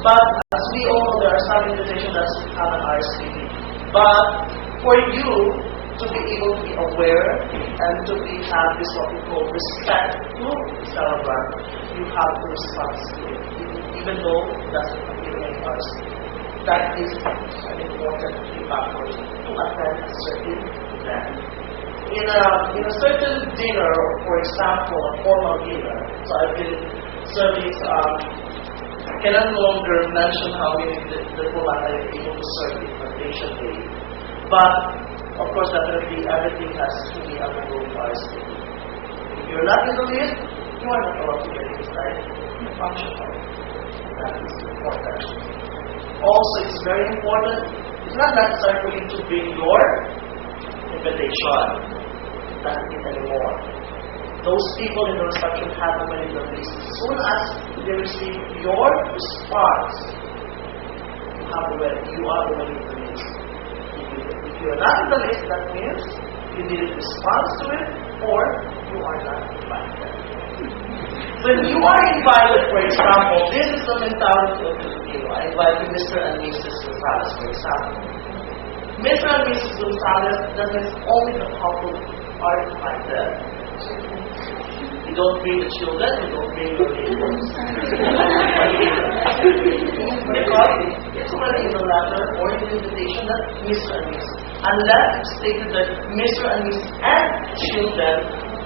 But as we all know, there are some invitations that have an RSVP. But for you to be able to be aware and to have this what we call respect to the celebrant, you have to respond to it, even though it doesn't appear in RSVP. That is an important key factor to attend a certain event. In a certain dinner, for example, a formal dinner, so I've been serving, I can no longer mention how many diplomat I am able to serve invitation day. But, of course, definitely everything has to be undergoing RSVP. If you're not in the list, you are not allowed to get inside the function hall. That is important. Also, it's very important, it's not necessary for you to bring your invitation. That's it anymore. Those people in the reception have already the list. As soon as they receive your response, you are already in the list. If you are not in the list, that means you need a response to it, or you are not invited. When you are invited, for example, this is the mentality of Filipino. I invited Mr. and Mrs. Gonzalez, for example. Mr. and Mrs. Gonzalez, that means only the couple are invited. You don't bring the children, you don't bring your neighbors. Because it's already in the letter or in the invitation that Mr. and Mrs. Unless it's stated that Mr. and Mrs. and children,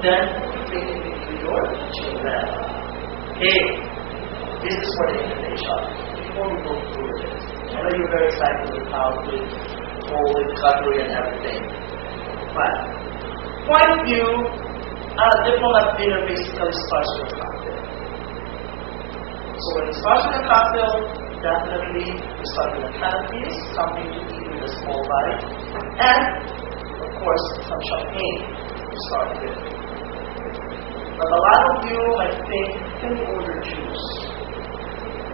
then take it with your children. Okay, this is for the invitation. Before we go through it, I know you're very excited with how to hold the cutlery and everything. But, point of view, a diplomat dinner basically starts with a cocktail. So when it starts with a cocktail, definitely you start with a canapés, something to eat with a small bite, and, of course, some champagne to start with. But a lot of you might think, can you order juice?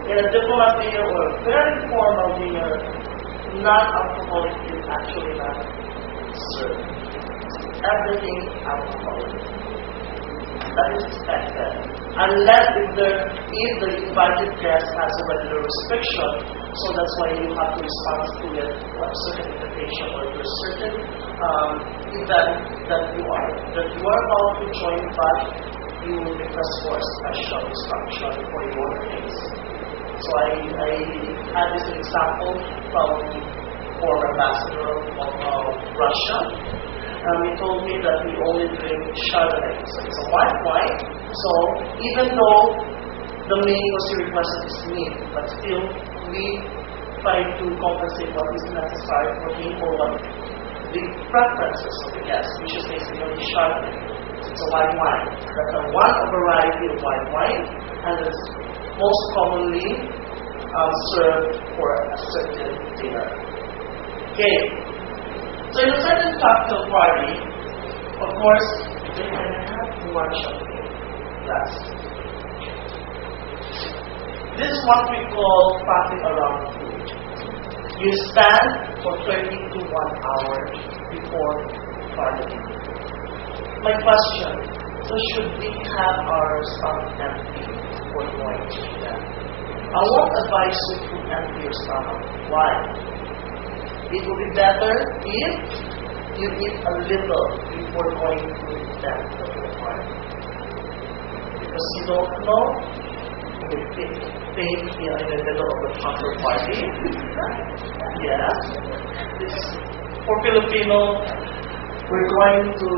In a diplomat dinner or a very formal dinner, non-alcoholic is actually not served. Everything alcoholic. That is expected. Unless if the invited guest has a regular restriction, so that's why you have to respond to it, to a certain invitation or to a certain event that you are about to join, but you will request for a special instruction for your case. So I had this example from former ambassador of Russia. He told me that we only drink Chardonnay. So it's a white wine. So even though the main was requested is meat, but still we try to compensate what is necessary for him or what the preferences of the guest, which is basically Chardonnay. It's a white wine. That's one variety of white wine, and it's most commonly served for a certain dinner. Okay. So in a certain cocktail party, of course, they can have more champagne. That's this is what we call passing around food. You stand for 30 to 1 hour before party. My question, so should we have our stomach empty before going to that? I won't advise you to empty your stomach. Why? It will be better if you eat a little before going to that party. Because you don't know, you think in the middle of the cocktail party. Yes. For Filipino, we're going to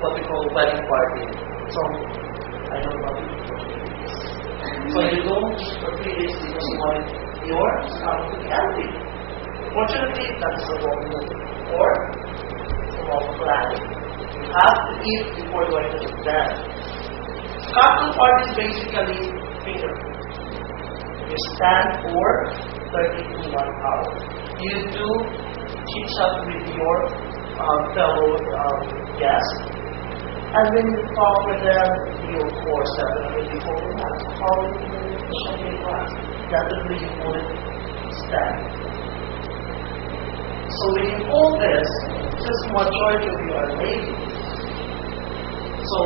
what we call wedding party. So, I don't know what it is. So you don't eat for 3 days because you want your stomach to be empty. Fortunately, that's the wrong move or the wrong plan. You have to eat before going to the event. Cocktail party is basically finger. You stand for 30 to 1 hour. You do chit-chat with your fellow guests. And when you talk with them, you of course definitely hold the alcohol in the champagne glass. Definitely you wouldn't stand. So when you hold this, since the majority of you are ladies, so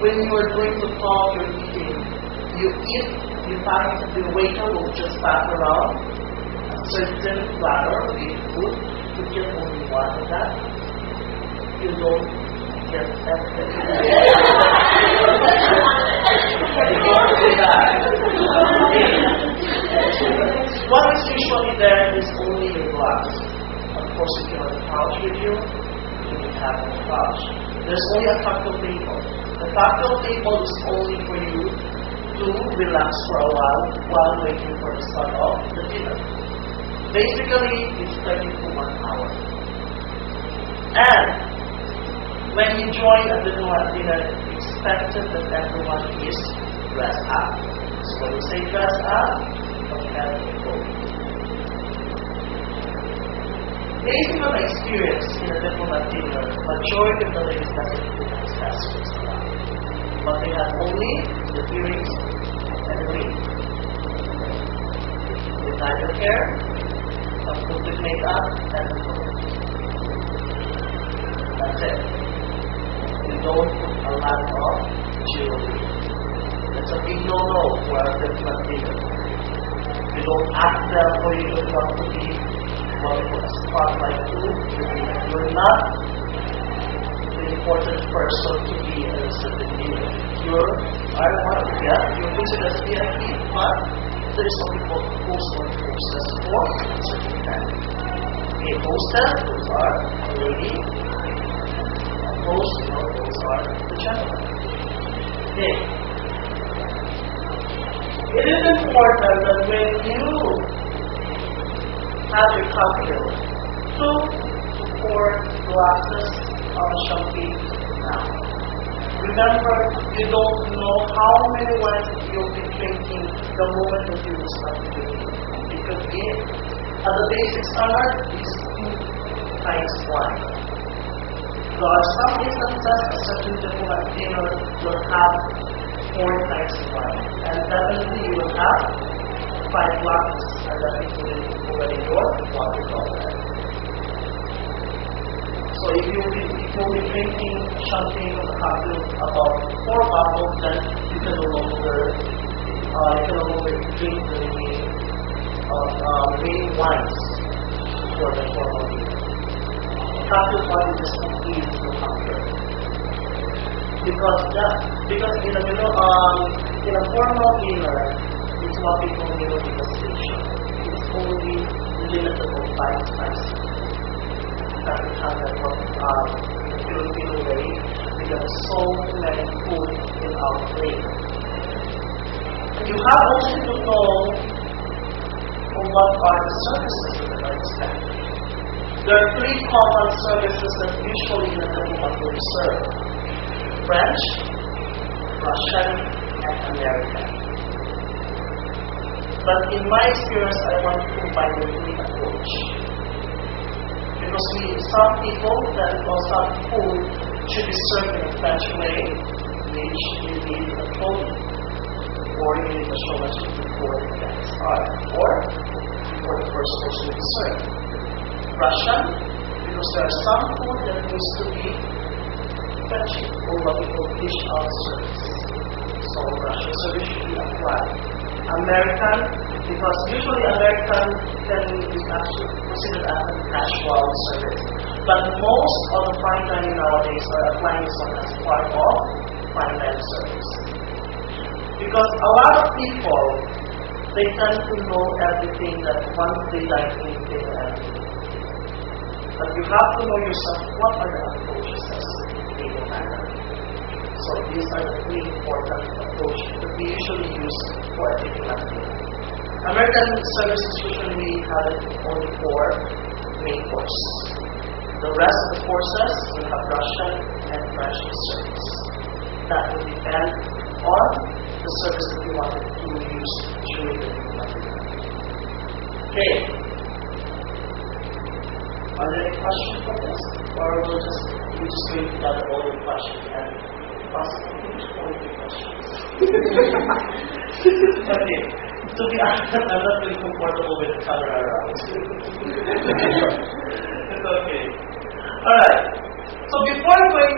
when you are going to talk, you're eating, you eat the waiter will just pass around a certain platter with food. You get only one of that. You don't get everything. You don't do that. What is usually there is only your glass. Of course, if you have a couch with you, you can have a couch. There's only a cocktail table. The cocktail table is only for you to relax for a while waiting for the start of the dinner. Basically, it's 30 to 1 hour. And when you join a dinner, it's expected that everyone is dressed up. So when you say dressed up, you have to go. Based on my experience in a diplomat dinner, majority of the ladies doesn't do accessories around. But they have only the earrings and the ring. They dye their hair, some put with makeup, and the clothes. That's it. You don't put a lot of jewelry. That's a big no-no for a diplomat dinner. You don't ask them or you don't want to be what we put a spotlight to. You're not the important person to be in a certain dinner. You're considered as VIP, but there is something called host or hostess for a certain time. A hostess, those are a lady. A host, those are the gentlemen. Okay. It is important that when you have your cocktail, 2 to 4 glasses of champagne now. Remember, you don't know how many wines you'll be drinking the moment that you will start drinking. It could be, at the basic standard, is 2 times wine. There are some instances a certain diplomat dinner will have 4 times wine. And definitely you will have 5 glasses, and that including already your water bottle. So if you'll be drinking champagne or cocktail about 4 bottles, then you can no longer drink the remaining wines for the formal dinner. Cocktail party just completes the cocktail. Because in a formal dinner, it's what we call dinner degustation. It's only limited to 5 times. Doesn't have that the Filipino way. We have so many food in our plate. You have also to know what are the services that are expected. There are 3 common services that usually in a diplomat will serve: French, Russian, and American. But in my experience, I want to combine the 3 approach. Because some people that some food should be served in a French way, which you need a clothing, or you need a show much before the guests start, or before the first course will be served. Russian, because there are some food that needs to be French, or what we call dish out service. So Russian service should be applied. American, because usually American is actually considered as a casual service. But most of the fine dining nowadays are applying this one as part of fine dining service. Because a lot of people, they tend to know everything that once they dine in, they know everything. But you have to know yourself, what are the approaches as ing.ana. So these are the 3 important approaches that we usually use for a diplomat dinner. American services usually have only 4 main courses. The rest of the courses will have Russian and French service. That will depend on the service that you want to use during the diplomat dinner. Okay. Are there any questions for this? Or we're just going to gather all the questions and possibly finish all the questions? Okay. To be honest, I'm not really comfortable with the camera around. It's okay. Alright. So before going